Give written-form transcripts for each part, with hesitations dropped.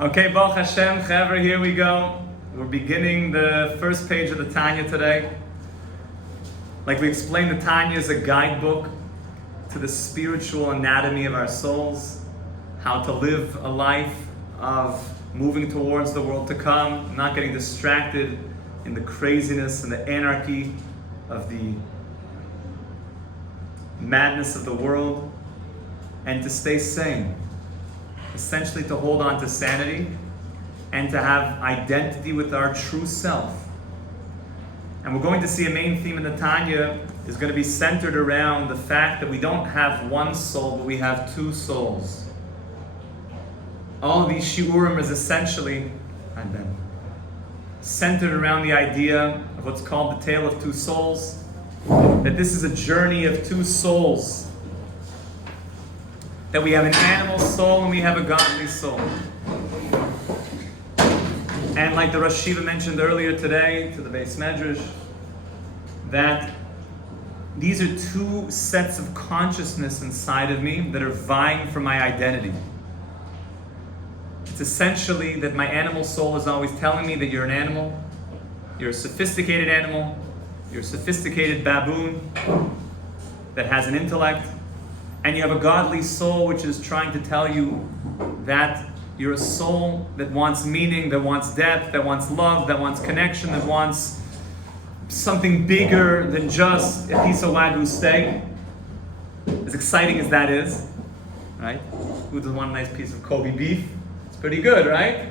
Okay, Baruch Hashem, Chaver, here we go. We're beginning the first page of the Tanya today. Like we explained, the Tanya is a guidebook to the spiritual anatomy of our souls, how to live a life of moving towards the world to come, not getting distracted in the craziness and the anarchy of the madness of the world, and to stay sane. Essentially to hold on to sanity and to have identity with our true self. And we're going to see a main theme in the Tanya is going to be centered around the fact that we don't have one soul, but we have two souls. All of these shiurim is essentially centered around the idea of what's called the tale of two souls, that this is a journey of two souls. That we have an animal soul and we have a godly soul. And like the Rosh Yeshiva mentioned earlier today to the Beis Medrash, that these are two sets of consciousness inside of me that are vying for my identity. It's essentially that my animal soul is always telling me that you're an animal, you're a sophisticated animal, you're a sophisticated baboon that has an intellect. And you have a godly soul which is trying to tell you that you're a soul that wants meaning, that wants depth, that wants love, that wants connection, that wants something bigger than just a piece of Wagyu steak. As exciting as that is, right? Who doesn't want a nice piece of Kobe beef? It's pretty good, right?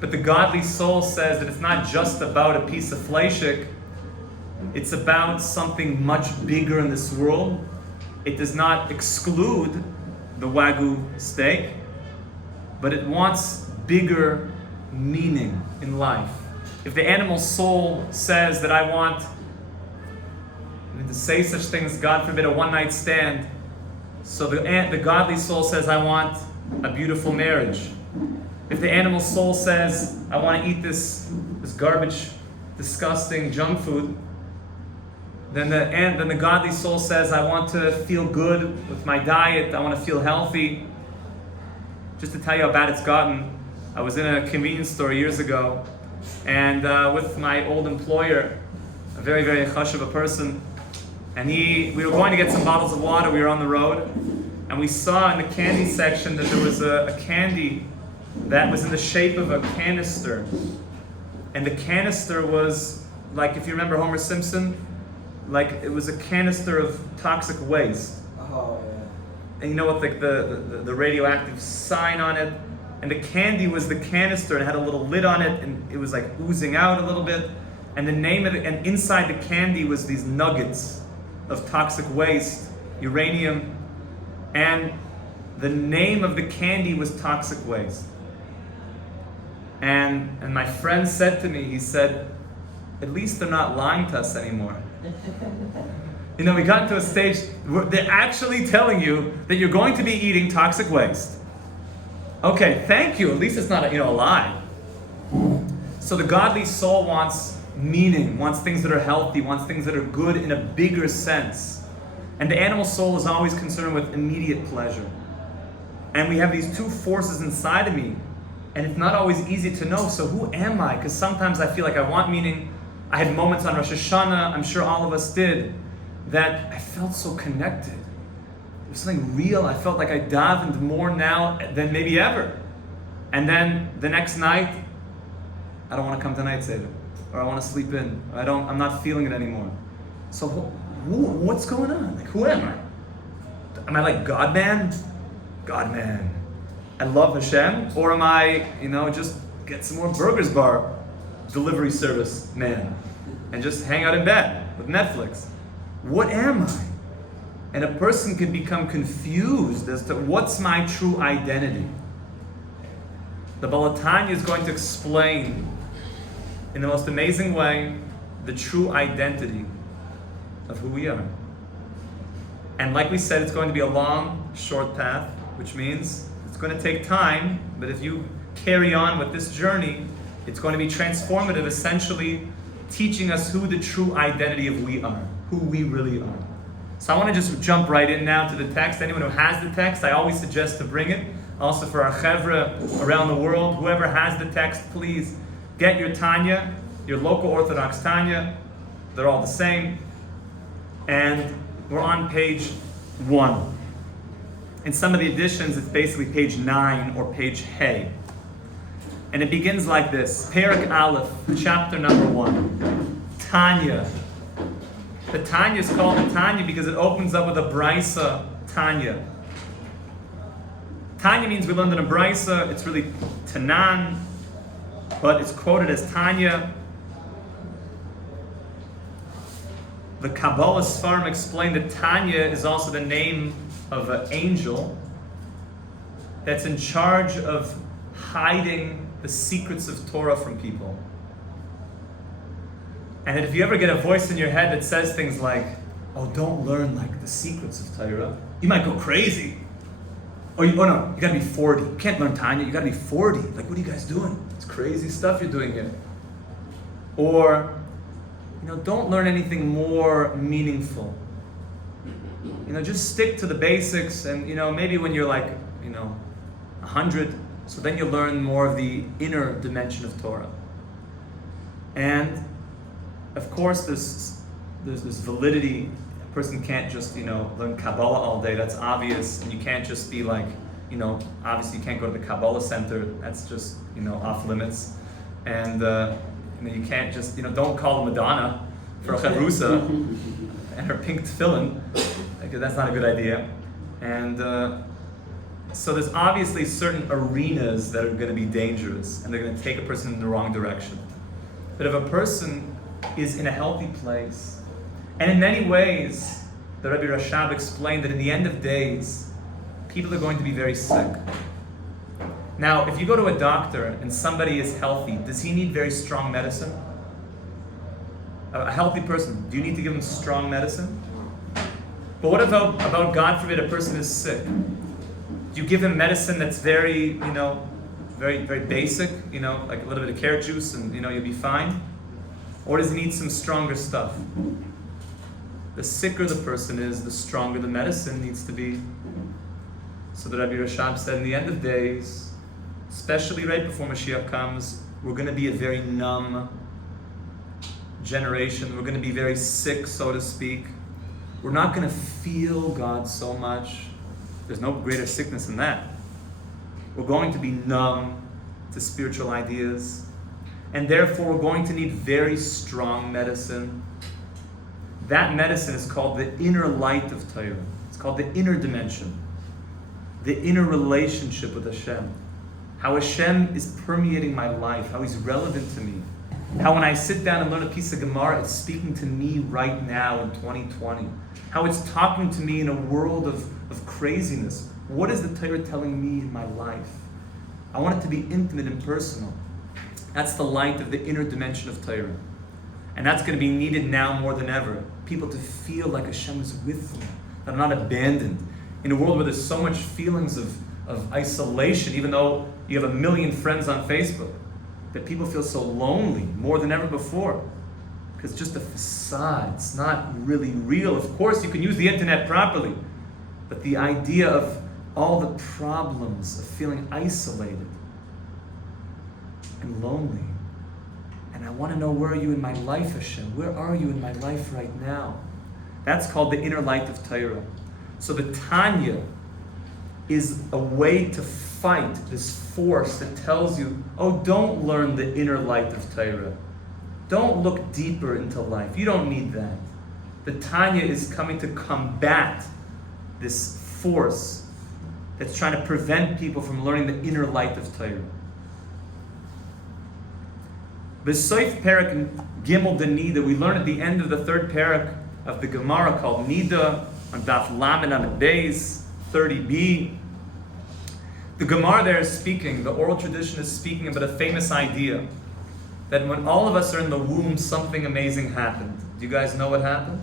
But the godly soul says that it's not just about a piece of fleishik, it's about something much bigger in this world. It does not exclude the Wagyu steak, but it wants bigger meaning in life. If the animal soul says that I want to say such things, God forbid, a one-night stand, so the godly soul says I want a beautiful marriage. If the animal soul says I want to eat this garbage, disgusting junk food, then the godly soul says, I want to feel good with my diet, I want to feel healthy. Just to tell you how bad it's gotten, I was in a convenience store years ago, and with my old employer, a very, very hush of a person, and we were going to get some bottles of water, we were on the road, and we saw in the candy section that there was a candy that was in the shape of a canister. And the canister was, like if you remember Homer Simpson, like it was a canister of toxic waste. Oh yeah. And you know what, like the radioactive sign on it, and the candy was the canister and it had a little lid on it, and it was like oozing out a little bit. And the name of it, and inside the candy was these nuggets of toxic waste, uranium, and the name of the candy was toxic waste. And my friend said to me, he said, at least they're not lying to us anymore. You know, we got to a stage where they're actually telling you that you're going to be eating toxic waste. Okay, thank you. At least it's not a lie. So the godly soul wants meaning, wants things that are healthy, wants things that are good in a bigger sense. And the animal soul is always concerned with immediate pleasure. And we have these two forces inside of me, and it's not always easy to know, so who am I? Because sometimes I feel like I want meaning. I had moments on Rosh Hashanah, I'm sure all of us did, that I felt so connected. There was something real. I felt like I davened more now than maybe ever. And then the next night, I don't want to come to night Seder, or I want to sleep in, or I'm not feeling it anymore. So what's going on? Like, who am I? Am I like God man? God man. I love Hashem? Or am I, just get some more Burgers Bar delivery service man and just hang out in bed with Netflix? What am I? And a person can become confused as to what's my true identity. The Baal Tanya is going to explain in the most amazing way the true identity of who we are. And like we said, it's going to be a long, short path, which means it's going to take time, but if you carry on with this journey, it's going to be transformative, essentially teaching us who the true identity of we are, who we really are. So I want to just jump right in now to the text. Anyone who has the text, I always suggest to bring it. Also for our chevra around the world, whoever has the text, please get your Tanya, your local Orthodox Tanya. They're all the same. And we're on page 1. In some of the editions, it's basically page 9 or page Hey. And it begins like this. Perek Aleph, chapter number 1. Tanya. The Tanya is called the Tanya because it opens up with a Brisa, Tanya. Tanya means we learned in a Brisa, it's really Tanan, but it's quoted as Tanya. The Kabbalah Sfarim explained that Tanya is also the name of an angel that's in charge of hiding the secrets of Torah from people. And that if you ever get a voice in your head that says things like, oh, don't learn like the secrets of Torah, you might go crazy. Oh no, you gotta be 40. You can't learn Tanya, you gotta be 40. Like, what are you guys doing? It's crazy stuff you're doing here. Or, don't learn anything more meaningful. Just stick to the basics and, maybe when you're like, 100, so then you learn more of the inner dimension of Torah. And, of course, there's validity. A person can't just, learn Kabbalah all day. That's obvious. And you can't just be like, obviously you can't go to the Kabbalah center. That's just, off limits. And, you can't just, don't call Madonna for a chavrusa and her pink tefillin. Because that's not a good idea. And so there's obviously certain arenas that are going to be dangerous and they're going to take a person in the wrong direction. But if a person is in a healthy place, and in many ways, the Rabbi Rashab explained that in the end of days, people are going to be very sick. Now, if you go to a doctor and somebody is healthy, does he need very strong medicine? A healthy person, do you need to give him strong medicine? But what about God forbid, a person is sick? Do you give him medicine that's very, very, very basic, like a little bit of carrot juice and, you'll be fine? Or does he need some stronger stuff? The sicker the person is, the stronger the medicine needs to be. So the Rabbi Rashab said, in the end of days, especially right before Mashiach comes, we're going to be a very numb generation. We're going to be very sick, so to speak. We're not going to feel God so much. There's no greater sickness than that. We're going to be numb to spiritual ideas. And therefore, we're going to need very strong medicine. That medicine is called the inner light of Torah. It's called the inner dimension. The inner relationship with Hashem. How Hashem is permeating my life. How He's relevant to me. How when I sit down and learn a piece of Gemara, it's speaking to me right now in 2020. How it's talking to me in a world of craziness. What is the Torah telling me in my life? I want it to be intimate and personal. That's the light of the inner dimension of Torah. And that's going to be needed now more than ever. People to feel like Hashem is with them, that I'm not abandoned. In a world where there's so much feelings of isolation, even though you have 1 million friends on Facebook, that people feel so lonely more than ever before. Because it's just a facade. It's not really real. Of course, you can use the internet properly, but the idea of all the problems of feeling isolated and lonely. And I want to know, where are you in my life, Hashem? Where are you in my life right now? That's called the inner light of Torah. So the Tanya is a way to fight this force that tells you, oh, don't learn the inner light of Torah. Don't look deeper into life. You don't need that. The Tanya is coming to combat this force that's trying to prevent people from learning the inner light of Torah. The Soif Perek Gimel de Nida, we learn at the end of the third Perek of the Gemara called Nida, on Daf Lamed Amid Beis, 30b. The Gemara there is speaking, the oral tradition is speaking about a famous idea that when all of us are in the womb, something amazing happened. Do you guys know what happened?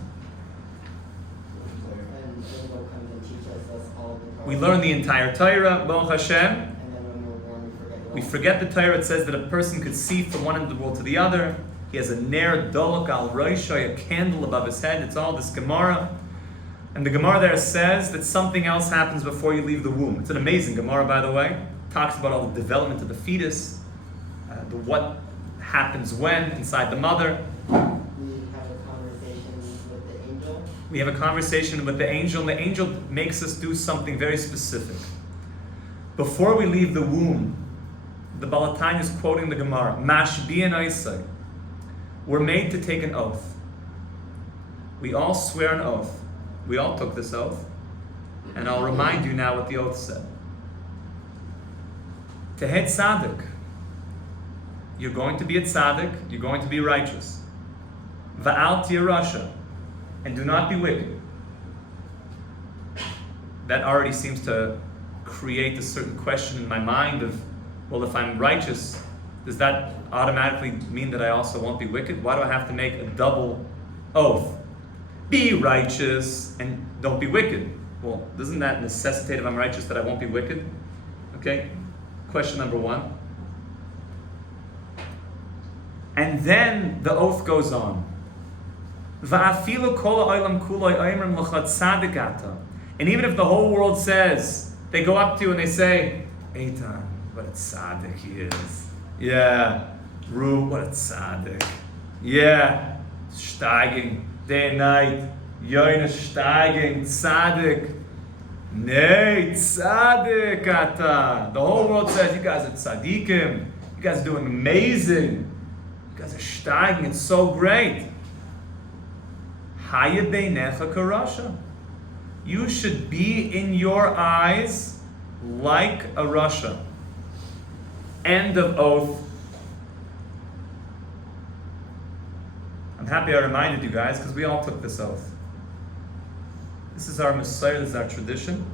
We learn the entire Torah, Baruch Hashem. We forget the Torah. It says that a person could see from one end of the world to the other. He has a ner dolok al roishay, a candle above his head. It's all this Gemara. And the Gemara there says that something else happens before you leave the womb. It's an amazing Gemara, by the way. It talks about all the development of the fetus, what happens when inside the mother. We have a conversation with the angel. We have a conversation with the angel, and the angel makes us do something very specific. Before we leave the womb, the Baal Tanya is quoting the Gemara, Mashbi'an Aisai. We're made to take an oath. We all swear an oath. We all took this oath. And I'll remind you now what the oath said. Tehet tzaddik. You're going to be a tzaddik. You're going to be righteous. Va'al tia rasha. And do not be wicked. That already seems to create a certain question in my mind of, well, if I'm righteous, does that automatically mean that I also won't be wicked? Why do I have to make a double oath? Be righteous and don't be wicked. Well, doesn't that necessitate if I'm righteous that I won't be wicked? Okay, question number one. And then the oath goes on. And even if the whole world says, they go up to you and they say, Eitan, what a tzaddik he is. Yeah, Ru, what a tzaddik. Yeah, steiging, day and night. Yoina steiging, tzaddik. Nay, tzaddik ata. The whole world says, you guys are tzaddikim. You guys are doing amazing. You guys are steiging, it's so great. Haya beinecha karasha. You should be in your eyes like a rasha. End of oath. I'm happy I reminded you guys because we all took this oath. This is our Messiah, this is our tradition,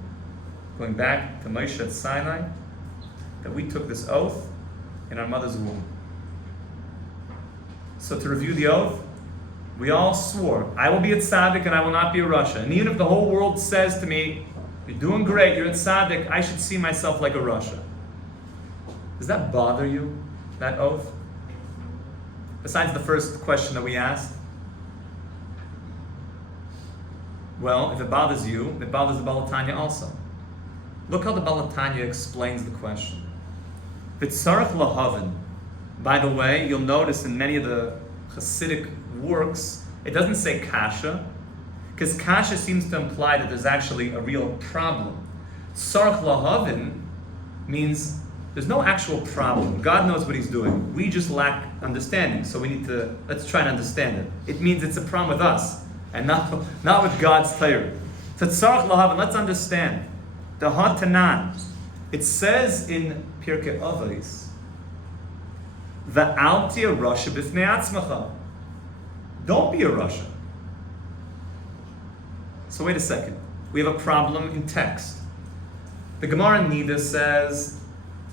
going back to Moshe at Sinai, that we took this oath in our mother's womb. So to review the oath, we all swore, I will be a tzaddik and I will not be a rasha. And even if the whole world says to me, you're doing great, you're a tzaddik, I should see myself like a rasha. Does that bother you, that oath? Besides the first question that we asked? Well, if it bothers you, it bothers the Baal Tanya also. Look how the Baal Tanya explains the question. V'tzarech lahavin. By the way, you'll notice in many of the Hasidic works, it doesn't say kasha, because kasha seems to imply that there's actually a real problem. Tzarech lahavin means there's no actual problem. God knows what he's doing. We just lack understanding, so we need to, let's try and understand it. It means it's a problem with us, and not with God's Torah. So tzarech lahavin, let's understand. The Hatanan, it says in Pirkei Avos, Va'al tia rasha b'fnei atzmacha. Don't be a rasha. So wait a second. We have a problem in text. The Gemara in Eade says,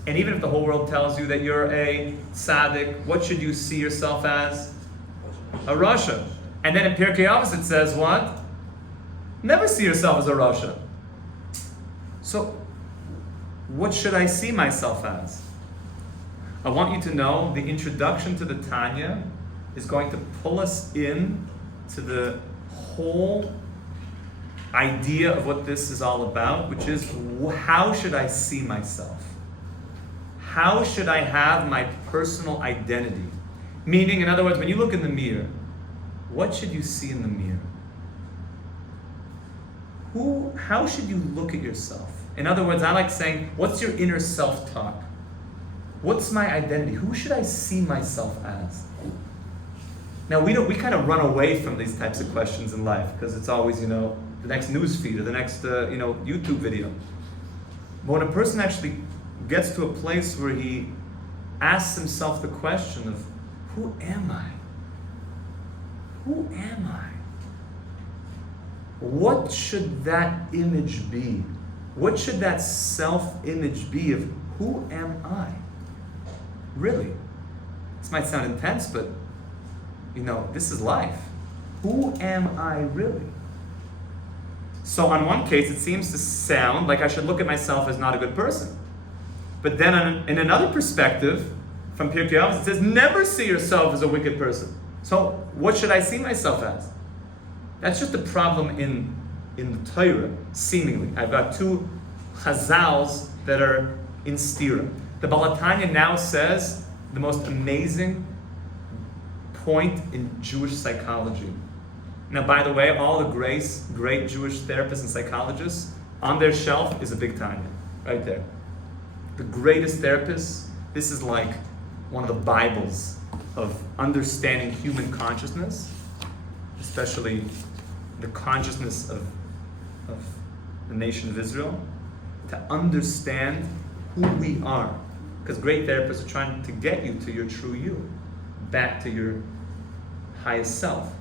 and even if the whole world tells you that you're a tzaddik, what should you see yourself as? A rasha. And then in Pirkei Avos it says what? Never see yourself as a rasha. So, what should I see myself as? I want you to know the introduction to the Tanya is going to pull us in to the whole idea of what this is all about, which is how should I see myself? How should I have my personal identity? Meaning, in other words, when you look in the mirror, what should you see in the mirror? How should you look at yourself? In other words, I like saying, what's your inner self-talk? What's my identity? Who should I see myself as? Now, we kind of run away from these types of questions in life because it's always, the next news feed or the next, YouTube video. But when a person actually gets to a place where he asks himself the question of, who am I? Who am I? What should that image be? What should that self-image be of who am I? Really? This might sound intense, but this is life. Who am I really? So on one case, it seems to sound like I should look at myself as not a good person. But then in another perspective, from Pirkei Avos, it says, never see yourself as a wicked person. So what should I see myself as? That's just a problem in in the Torah, seemingly. I've got two chazals that are in stira. The Baal Tanya now says the most amazing point in Jewish psychology. Now, by the way, all the great Jewish therapists and psychologists, on their shelf is a big Tanya, right there. The greatest therapists, this is like one of the Bibles of understanding human consciousness, especially the consciousness of the nation of Israel, to understand who we are. Because great therapists are trying to get you to your true you, back to your highest self,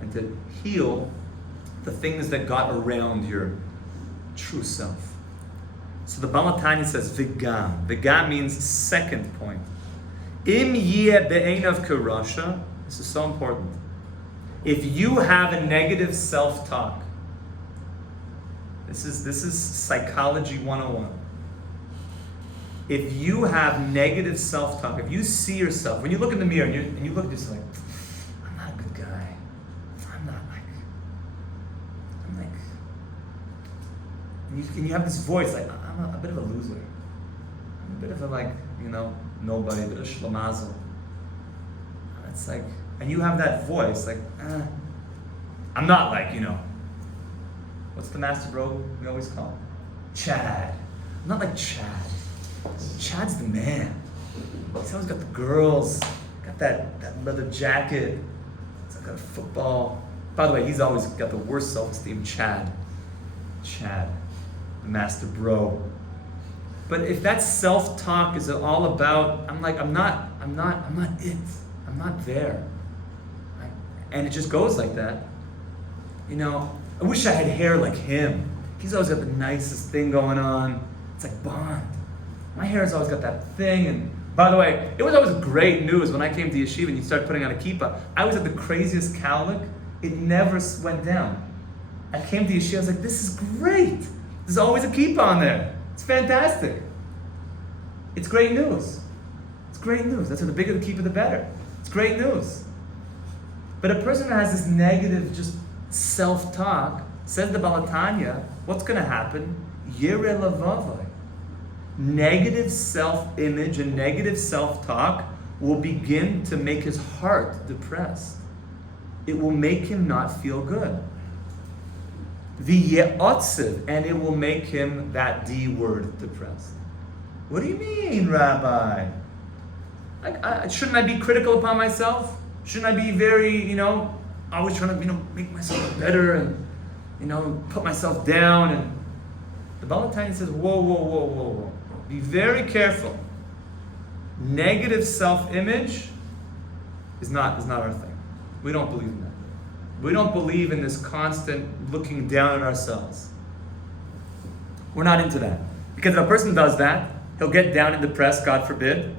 and to heal the things that got around your true self. So the Baal Tanya says, Vigam. Vigam means second point. Im yeh be'einav karasha. This is so important. If you have a negative self-talk, this is psychology 101. If you have negative self-talk, if you see yourself, when you look in the mirror and you look at yourself like, I'm not a good guy. I'm like, and you have this voice like, I'm a bit of a loser. I'm a bit of a nobody, a bit of shlamazel. It's like, and you have that voice like, I'm not like, what's the master bro we always call him? Chad. I'm not like Chad. Chad's the man. He's always got the girls, got that leather jacket. He's got a football. By the way, he's always got the worst self-esteem, Chad, the master bro. But if that self-talk is all about, I'm not it. I'm not there. And it just goes like that. I wish I had hair like him. He's always got the nicest thing going on. It's like Bond. My hair has always got that thing. And by the way, it was always great news when I came to yeshiva and you started putting on a kippah. I was at the craziest cowlick. It never went down. I came to yeshiva, I was like, this is great. There's always a kippah on there. It's fantastic. It's great news. It's great news. That's why the bigger the kippah, the better. It's great news. But a person that has this negative just self-talk, says the Baal Tanya, what's going to happen? Yireh levavai. Negative self-image and negative self-talk will begin to make his heart depressed. It will make him not feel good. V'ye'otziv, and it will make him, that D word, depressed. What do you mean, Rabbi? Shouldn't I be critical upon myself? Shouldn't I be very, always trying to, make myself better and, put myself down? And the Baal Tanya says, whoa. Be very careful. Negative self-image is not our thing. We don't believe in that. We don't believe in this constant looking down at ourselves. We're not into that. Because if a person does that, he'll get down and depressed, God forbid.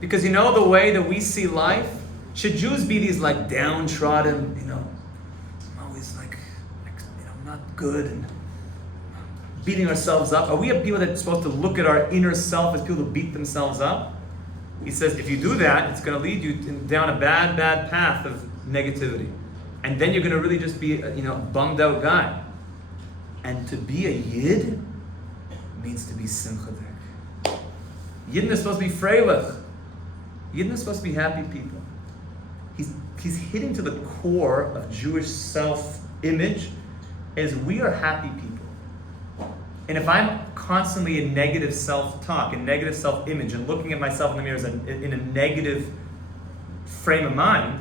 Because the way that we see life, should Jews be these like downtrodden, I'm always like not good and beating ourselves up? Are we a people that's supposed to look at our inner self as people who beat themselves up? He says if you do that, it's going to lead you down a bad path of negativity. And then you're going to really just be a bummed out guy. And to be a Yid means to be simchadik. Yidden is supposed to be freilich. Yidden is supposed to be happy people. He's hitting to the core of Jewish self-image as we are happy people. And if I'm constantly in negative self-talk and negative self-image and looking at myself in the mirror in a negative frame of mind,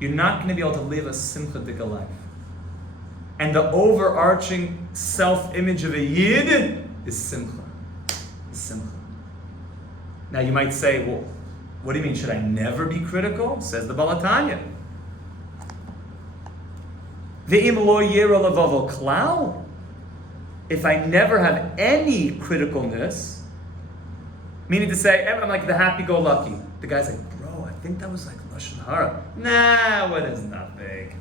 you're not going to be able to live a simchadik life. And the overarching self-image of a Yid is simcha. Now you might say, well, what do you mean? Should I never be critical? Says the Baal Tanya. Ve'im lo yira levavo klal. If I never have any criticalness, meaning to say, I'm like the happy-go-lucky. The guy's like, bro, I think that was like lashon hara. Nah, what is nothing?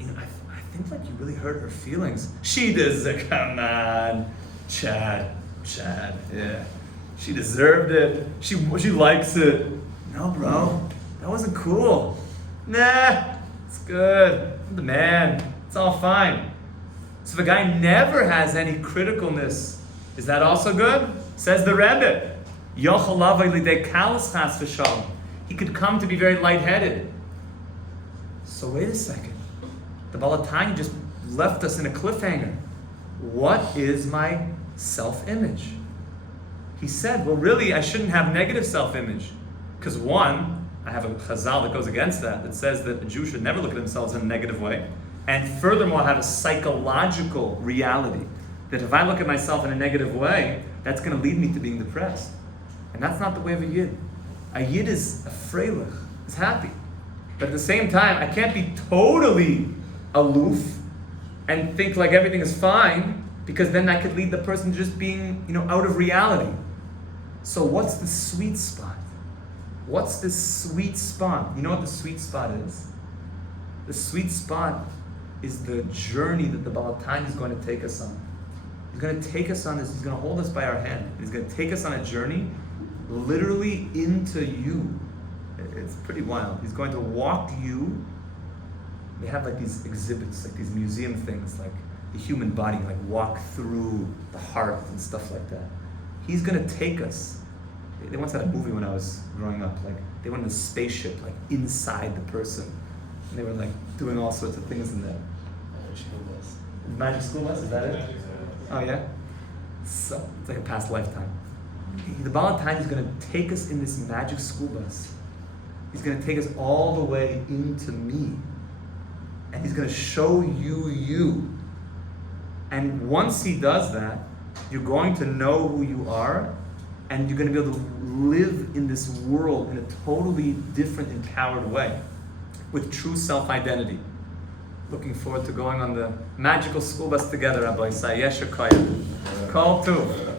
I think like you really hurt her feelings. She does it. Come on, Chad, yeah. She deserved it. She likes it. No, bro, that wasn't cool. Nah, it's good. I'm the man. It's all fine. So if a guy never has any criticalness, is that also good? Says the Rebbe. He could come to be very lightheaded. So wait a second. The Tanya just left us in a cliffhanger. What is my self-image? He said, well, really, I shouldn't have negative self-image. Because one, I have a chazal that goes against that says that a Jew should never look at themselves in a negative way. And furthermore, I have a psychological reality that if I look at myself in a negative way, that's going to lead me to being depressed. And that's not the way of a Yid. A Yid is a freilich, is happy. But at the same time, I can't be totally aloof and think like everything is fine, because then that could lead the person to just being, out of reality. So what's the sweet spot? What's this sweet spot? You know what the sweet spot is? The sweet spot is the journey that the Baal Tanya is going to take us on. He's going to take us on this, he's going to hold us by our hand. He's going to take us on a journey literally into you. It's pretty wild. He's going to walk you. They have like these exhibits, like these museum things, like the human body, like walk through the heart and stuff like that. He's going to take us. They once had a movie when I was growing up, like they went in a spaceship, like inside the person. And they were like doing all sorts of things in there. Magic School Bus, is that it? Oh yeah? So, it's like a past lifetime. The Baal Tanya is going to take us in this magic school bus. He's going to take us all the way into me. And he's going to show you you. And once he does that, you're going to know who you are, and you're going to be able to live in this world in a totally different, empowered way, with true self-identity. Looking forward to going on the magical school bus together, Rabbi. Yesh Kol tov.